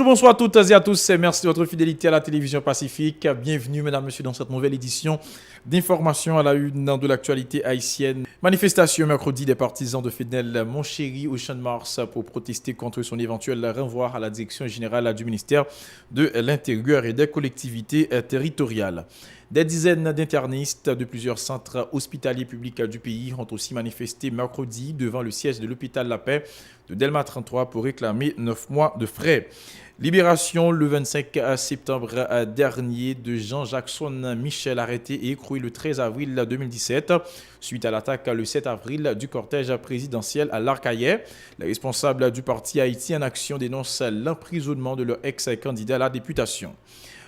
Bonjour, bonsoir à toutes et à tous. Merci de votre fidélité à la télévision Pacifique. Bienvenue, mesdames, messieurs, dans cette nouvelle édition d'information à la une de l'actualité haïtienne. Manifestation mercredi des partisans de Fidel Monchéri au Champ de Mars pour protester contre son éventuel renvoi à la direction générale du ministère de l'Intérieur et des collectivités territoriales. Des dizaines d'internistes de plusieurs centres hospitaliers publics du pays ont aussi manifesté mercredi devant le siège de l'hôpital La Paix de Delma 33 pour réclamer 9 mois de frais. Libération le 25 septembre dernier de Jean-Jackson Michel, arrêté et écroué le 13 avril 2017 suite à l'attaque le 7 avril du cortège présidentiel à l'Arcaillet. Les responsables du parti Haïti en Action dénoncent l'emprisonnement de leur ex-candidat à la députation.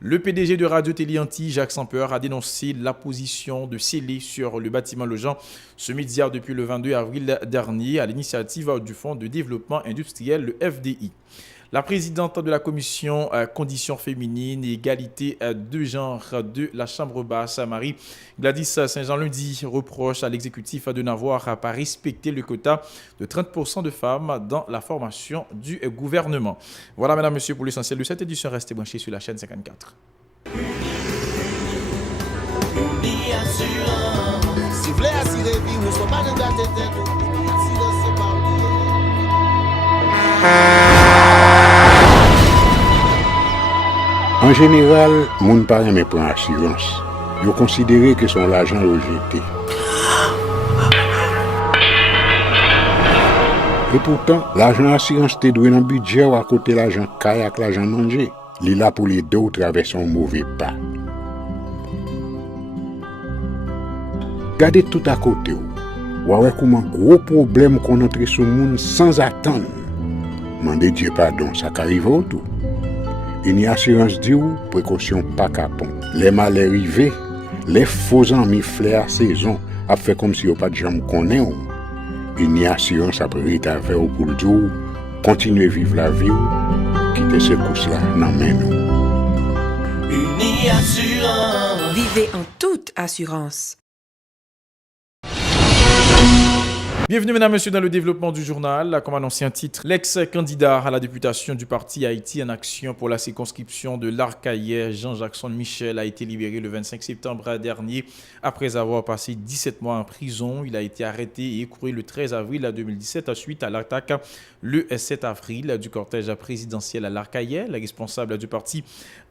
Le PDG de Radio Téléanti, Jacques Sampeur, a dénoncé la position de scellé sur le bâtiment Lojan ce média depuis le 22 avril dernier à l'initiative du Fonds de développement industriel, le FDI. La présidente de la commission Conditions féminines et égalité de genre de la Chambre basse, Marie Gladys Saint-Jean, lundi, reproche à l'exécutif de n'avoir pas respecté le quota de 30% de femmes dans la formation du gouvernement. Voilà, mesdames, messieurs, pour l'essentiel de cette édition. Restez branchés sur la chaîne 54. En général, moun pa reme pran assurance. Yo considéré que son l'argent rejeté. Et pourtant, l'argent assurance te doué dans budget ou à côté l'argent caille avec l'argent mangé. Li là pour les deux ou traverser un mauvais pas. Gardez tout à côté ou. Ouais comment gros problème qu'on entre sur moun sans attendre. Mandez Dieu pardon, ça qu'arrive au tout. Une assurance dit ou précaution pas capon. Les mal arrivés, les faux amis flair saison a fait comme si on pas de jambe connaît ou. Une assurance après rétaver ou pour dire continuer vivre la vie ou quitter ce course là nan men nous. Uni assurance. Vivez en toute assurance. Bienvenue, mesdames, messieurs, dans le développement du journal. Comme annoncé un titre, l'ex-candidat à la députation du parti Haïti en Action pour la circonscription de l'Arcaillet, Jean-Jackson Michel, a été libéré le 25 septembre dernier après avoir passé 17 mois en prison. Il a été arrêté et écroué le 13 avril 2017 suite à l'attaque le 7 avril du cortège présidentiel à l'Arcaillet. Les responsables du parti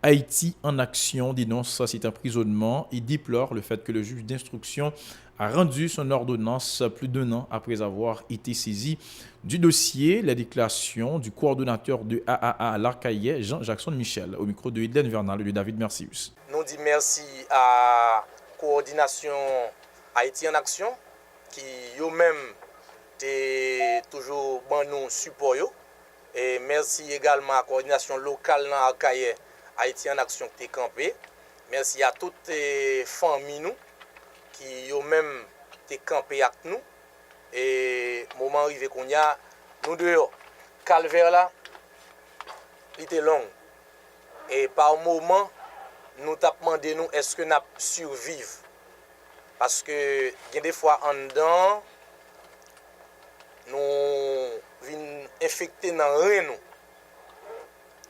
Haïti en Action dénoncent cet emprisonnement et déplorent le fait que le juge d'instruction a rendu son ordonnance plus d'un an après avoir été saisi du dossier. La déclaration du coordonnateur de AAA à l'Arcaillet, Jean-Jackson Michel, au micro de Hélène Vernal et de David Mercius. Nous disons merci à Coordination Haïti en Action qui eux-mêmes est toujours bon nous support. Et merci également à la coordination locale dans l'Arcaillet Haïti en Action qui est campé. Merci à toutes les familles nous qui eux-mêmes te campé avec nous et moment arrivé qu'on y a nous dehors calvaire là il était long et par moment nous t'a demandé nous est-ce que nous survivre parce que il y a des fois en dedans nous vinn infecté dans rien nous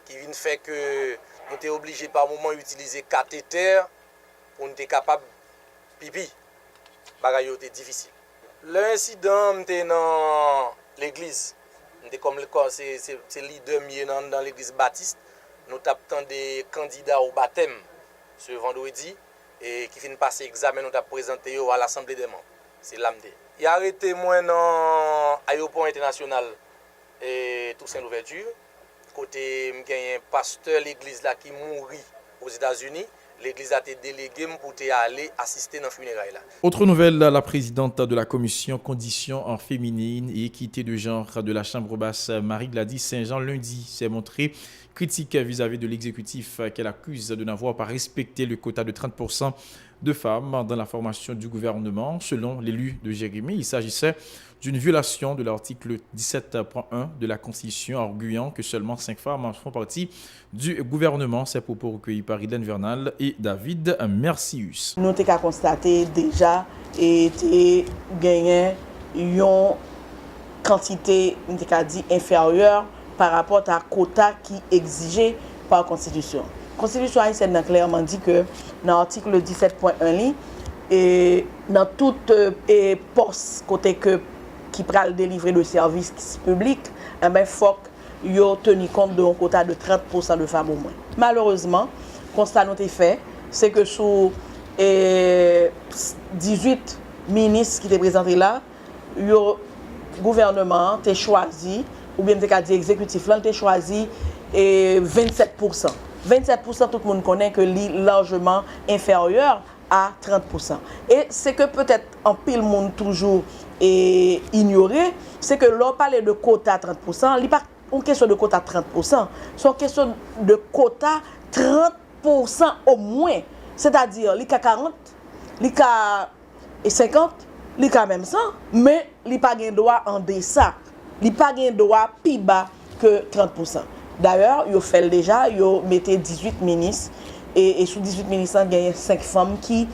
qui vinn fait que nous t'es obligé par moment utiliser cathéter pour nous être capable pipi, bagay yo te difficile. L'incident était dans l'église. C'était comme c'est leader dans l'église baptiste. Nous avons des candidats au baptême ce vendredi et qui viennent passer examen, nous avons présenté à l'Assemblée des membres. C'est l'AMD. Il a arrêté moi dans l'aéroport international et Toussaint Louverture. Côté un pasteur l'église là qui mourit aux États-Unis. L'église a été déléguée pour aller assister dans le funérailles. Autre nouvelle, la présidente de la commission Conditions féminines et équité de genre de la Chambre basse, Marie Gladys Saint-Jean, lundi s'est montrée critique vis-à-vis de l'exécutif qu'elle accuse de n'avoir pas respecté le quota de 30% de femmes dans la formation du gouvernement. Selon l'élu de Jérémie, il s'agissait d'une violation de l'article 17.1 de la Constitution, arguant que seulement 5 femmes font partie du gouvernement. Ces propos recueillis par Hélène Vernal et David Mercius. Nous avons constaté déjà et gagné une quantité inférieure par rapport à quota qui exigé par la Constitution. La Constitution haïtienne a clairement dit que dans l'article 17.1 et dans toute poste côté que qui pral délivrer le service public, eh ben faut yo tenu compte d'un quota de 30% de femmes au moins. Malheureusement, constat nous fait, c'est que sous 18 ministres qui étaient présentés là, le gouvernement a choisi, ou bien dit exécutif là, a choisi 27%. 27%, tout le monde connaît que c'est largement inférieur à 30%. Et c'est que peut-être en pile monde toujours ignoré, c'est que l'on parle de quota 30%, il n'est pas une question de quota 30%, c'est une question de quota 30% au moins. C'est-à-dire, il y a 40, il y a 50, il y a même 100, mais il n'y a pas de droit en deçà. Il n'y a pas de droit plus bas que 30%. D'ailleurs, il fait déjà, il mettait 18 ministres, et sous 18 ministres, il y a 5 femmes qui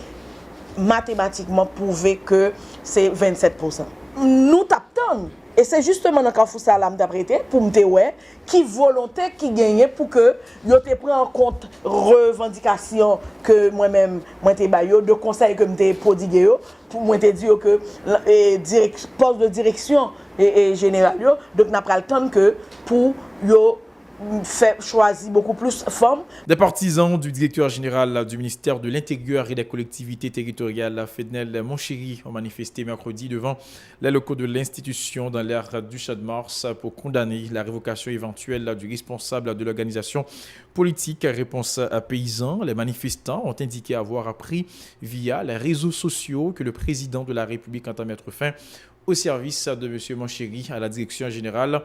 mathématiquement prouvaient que c'est 27%. Nous tapons. Et c'est justement dans le cas où ça l'a prêté pour me dire qui volonté qui gagne pour que yo te prend en compte revendication que moi-même moi te bayo de conseil que me te prodigué pour moi te dire que poste de direction et général yo donc n'a pas le temps que pour yo fait choisir beaucoup plus femmes. Des partisans du directeur général du ministère de l'Intérieur et des collectivités territoriales, Fednel Monchéri, ont manifesté mercredi devant les locaux de l'institution dans l'aire du Champ de Mars pour condamner la révocation éventuelle du responsable de l'organisation politique Réponse à Paysans. Les manifestants ont indiqué avoir appris via les réseaux sociaux que le président de la République entend mettre fin au service de M. Monchéri à la direction générale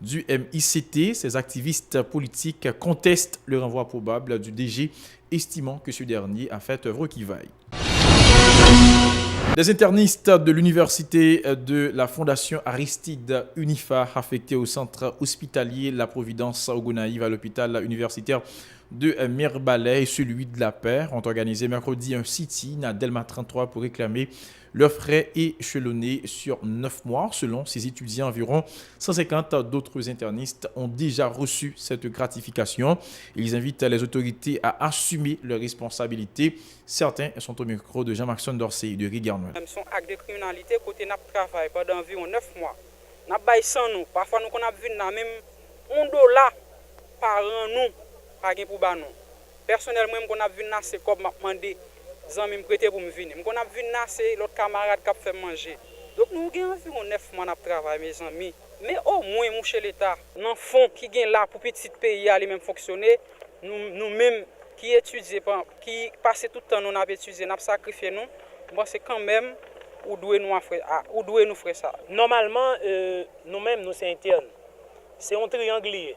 du MICT. Ces activistes politiques contestent le renvoi probable du DG, estimant que ce dernier a fait œuvre qui vaille. Les internistes de l'université de la Fondation Aristide Unifa affectés au centre hospitalier La Providence au Gonaïve à l'hôpital universitaire de Mirbalais et celui de la Paix ont organisé mercredi un sit-in à Delma 33 pour réclamer leurs frais échelonnés sur 9 mois. Selon ces étudiants, environ 150 d'autres internistes ont déjà reçu cette gratification. Ils invitent les autorités à assumer leurs responsabilités. Certains sont au micro de Jean-Maxon Dorsey de Rigarnois. Son acte de criminalité côté n'a travail pendant environ 9 mois. N'a bail sans nous. Parfois nous qu'on a vu même $1 par an nous pas gain pour ba nous. Personnellement qu'on a vu c'est comme m'a demandé zami me prêter pour me venir. Qu'on a vu c'est l'autre camarade qui a fait manger. Donc nous gain environ 9 mois n'a travail mes amis. Mais au moins mon chez l'état dans fond qui gain là pour petit pays aller même fonctionner nous même qui étudier qui passer tout le temps nous n'a étudier n'a sacrifier nous. Moi c'est quand même ou doit nous faire ça. Normalement nous-mêmes nous c'est interne. C'est un triangle.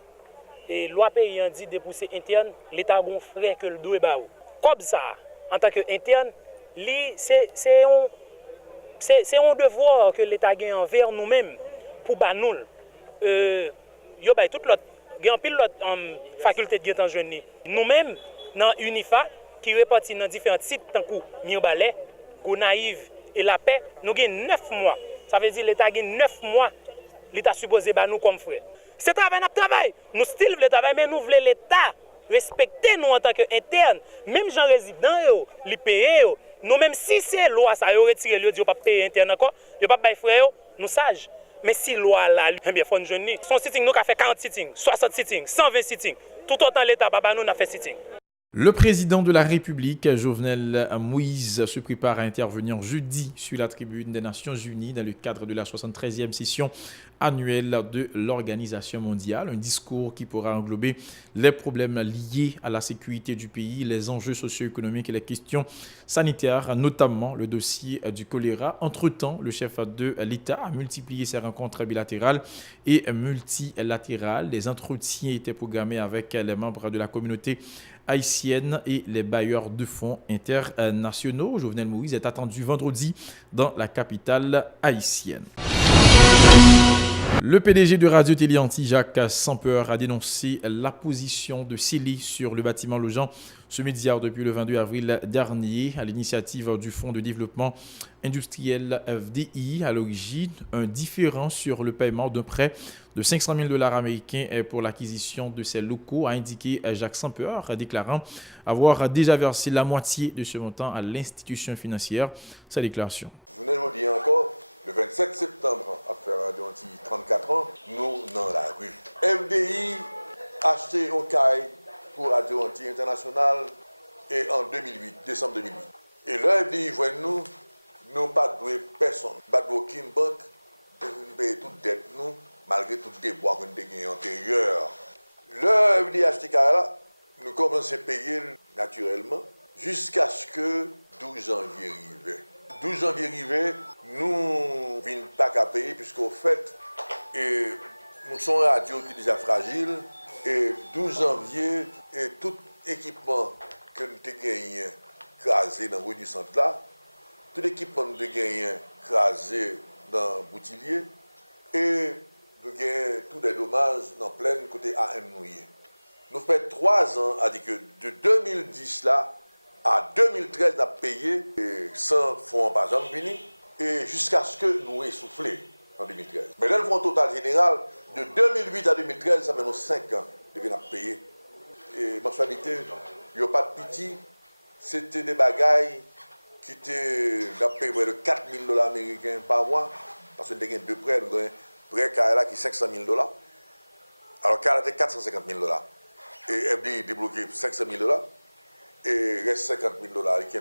Et loi pays dit de pousser interne, l'État a un frère que le doit ba. Comme ça, en tant qu'interne, c'est un devoir que l'État a envers nous-mêmes pour ba nous. Yo ba toute l'autre gen pile l'autre faculté de gen jeune. Nous-mêmes dans Unifa qui répartit dans différents sites tant que Mirbalais, Gonaïve et La Paix, nous gen 9 mois. Ça veut dire l'État gen 9 mois, l'État supposé ba nous comme frère. C'est travail. Nous style le travail, mais nous voulons l'État respecter nous en tant qu'interne. Même gens résidents, les payer. Nous même si c'est loi, ça a retiré le dit pas payer interne encore, il pas bail frère, nous sages. Mais si loi là, eh bien faut une jeune. Son sitting nous a fait 40 sitting, 60 sitting, 120 sitting. Tout autant l'État baba nous a fait sitting. Le président de la République, Jovenel Moïse, se prépare à intervenir jeudi sur la tribune des Nations Unies dans le cadre de la 73e session annuelle de l'Organisation mondiale. Un discours qui pourra englober les problèmes liés à la sécurité du pays, les enjeux socio-économiques et les questions sanitaires, notamment le dossier du choléra. Entre-temps, le chef de l'État a multiplié ses rencontres bilatérales et multilatérales. Les entretiens étaient programmés avec les membres de la communauté haïtienne et les bailleurs de fonds internationaux. Jovenel Moïse est attendu vendredi dans la capitale haïtienne. Le PDG de Radio Télé Antilles, Jacques Sampeur, a dénoncé la position de Célie sur le bâtiment Lojan ce média depuis le 22 avril dernier à l'initiative du Fonds de développement industriel FDI. À l'origine, un différend sur le paiement d'un prêt de 500 000 $ américains pour l'acquisition de ces locaux, a indiqué Jacques Sampeur, déclarant avoir déjà versé la moitié de ce montant à l'institution financière. Sa déclaration. Je vous le dis encore, le 27 septembre, après Radio Antilles 34 ans, nous dans la rue. FDI a acheté un caille pour Radio Antilles International et en 2008, décembre 2008. Et là, FDI voit nous pas de personne, pas de aucune banque, de payer toute dette nous, malgré tout débois qu'on a gagné antérieur. Le FDI a acheté caille là, nous commençons à payer naturellement jusqu'à ce que 12 janvier arrive. 12 janvier arrivé, nous ne venons pas qu'à payer, puisqu'au fait, nous sommes radio déjà fragile, et 12 janvier, et tout équipement que nous avons gagné, crasé dans la rue du centre là, tout équipement que nous avons gagné, crasé dans le Boutillier, et nous avons tous des dommages dans plein côté AM Mouillé. Nous faisons 3 ans, à dire que de 2010 là, à 2013, on a payé sans fonds par exemple fini et jusqu'à ce que nous essoufflions en 2013. Mais là, le fonds total général, de 2008 à 2013, ça fait nous 5 ans de payer. Et mensualité, il n'y a pas de pitié. C'était des bagailles qui étaient payé près de 4 000 $ américains par mois. Parce que nous avons 2 prêts, nous avons un prêt Kaila qui est 500 000 $. Alors Kaila était 450 000 $. Et FDI débloqué 500 000 $. Et reste 50 000 $ qui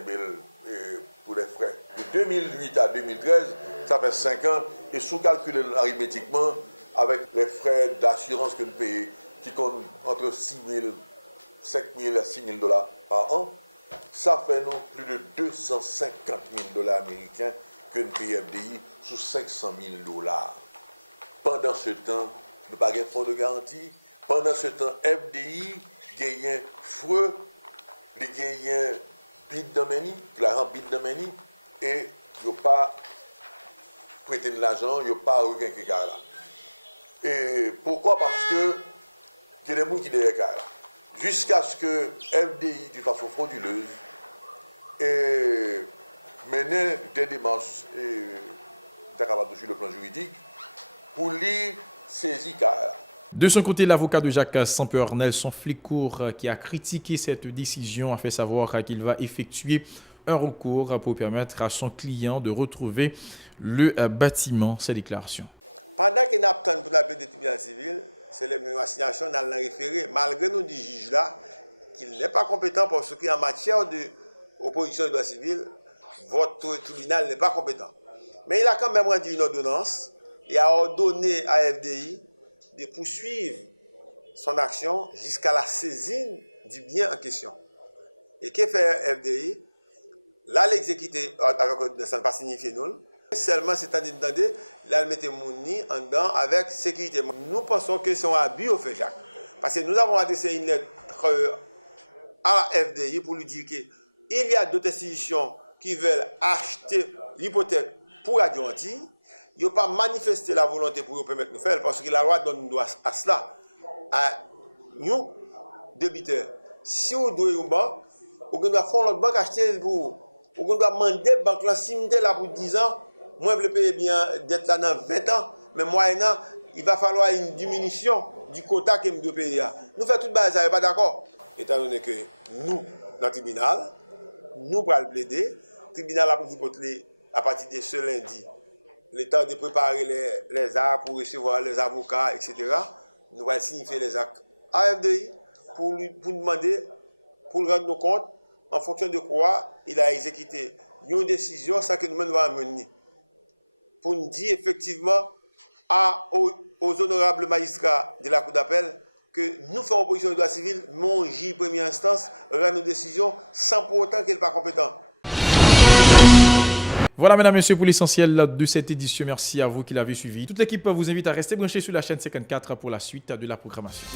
pour les frais. De 2008 à 2013, ça fait 5 ans. Et sous-calculé arithmétiquement, avec les frais d'assurance que nous payons, qui comptent entre 5 000 à 6 000 $ par an, ça fait nous plus de 250 000 $ américains que nous payons FDI sous 500 000 $. Pendant ce temps, nous n'avons pas de fonds de garantie. Pendant ce temps, FDI gagne freux. Les gagnants bid domeni, l'argent bid domeni, et ils n'ont pas prêté de l'argent, ils n'ont pas aucun qui là. Et pourquoi? Parce que il y a des gens qui derrière là. Jusqu'à ce que FDI, d'une façon frauduleuse, mène des démarches sur le plan juridique pour lui saisir là. De son côté, l'avocat de Jacques Sampeur, Nelson Flicourt, qui a critiqué cette décision, a fait savoir qu'il va effectuer un recours pour permettre à son client de retrouver le bâtiment. Sa déclaration. Pendant qu'il attend pour l'appel de tribunal civil, c'est l'assignation dans le référé, malgré nous du juge là, qu'il n'est pas compétent parce qu'en matière d'opposition de droit civil, votre tribunal n'est pas compétent. Mais il a quand même rendu une ordonnance et a ordonné à FDI de poursuivre son action jusqu'à la saisine du bien en question. Et que fait FDI? Là, l'exécuter avec ordonnance ne pas signifier non. Seulement, c'est-à-dire demander, là, mettre Mouni en dedans avec sécurité. Nous pensons que c'est un abus au fait, Jacques. Parce que nous avons adressé une lettre à FDI pour lui dire qu'il y a d'autres institutions qui veulent acheter l'hypothèque pour Radio Antilles. Ils n'ont pas manifesté la volonté pour nous permettre de faire parce que la loi donne droit à cela. À nous, débiteurs, si vous devez une banque, vous devez faire notre banque acheter pour. Vous devez demander la banque là, si vous êtes là pour 10 ans, moi je vais payer bien d'être là dans 20 ans, mais moyennant, il va falloir une diminution du quota que je dois payer. Nous faisons tout ça, vous pas d'accord? Étant donné que nous, dans le tribunal, nous allons plaider, le tribunal a voté à partir de ce lundi. Le temps de préparer les actes pour recevoir les avocats, etc. Nous allons signifier les actes à FDI pour demander, pour rendre nos comptes, en fonction de quoi il a exécuté une décision sans que nous devons amener. Pour nous dire effectivement aux honorables magistrats de la Cour d'appel que nous faisons opposition au droit civil, mon juge première instance rend nos décisions sans pour autant qu'elle n'est pas compétente. Voilà, mesdames et messieurs, pour l'essentiel de cette édition. Merci à vous qui l'avez suivi. Toute l'équipe vous invite à rester branchés sur la chaîne 54 pour la suite de la programmation.